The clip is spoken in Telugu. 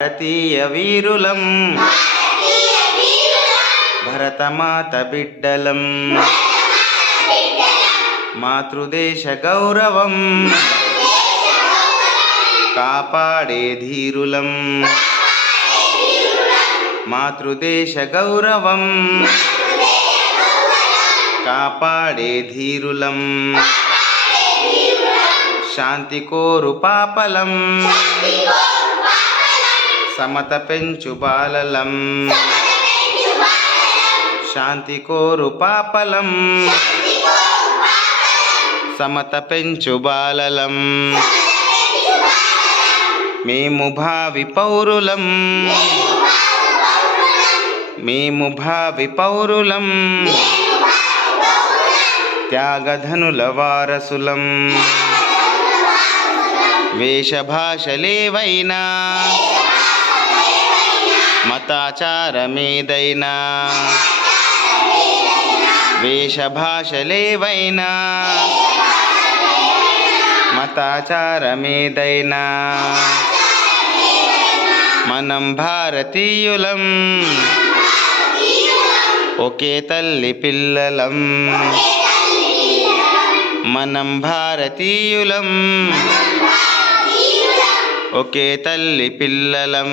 భారతీయ వీరులం భరతమాత బిడ్డలం మాతృదేశ గౌరవం కాపాడే ధీరులం మాతృదేశ గౌరవం కాపాడే ధీరులం శాంతి కోరు పాపలం సమత పెంచు బాలలం శాంతి కోరు పాపలం సమత పెంచు బాలలం మేము భావి పౌరులం మేము భావి పౌరులం త్యాగధనుల వారసులం వేషభాషలేవైనా మతాచారమేదైనా వేషభాషలేవైనా మతాచారమేదైనా మనం భారతీయులం ఒకే తల్లి పిల్లలం మనం భారతీయులం ఒకే తల్లి పిల్లలం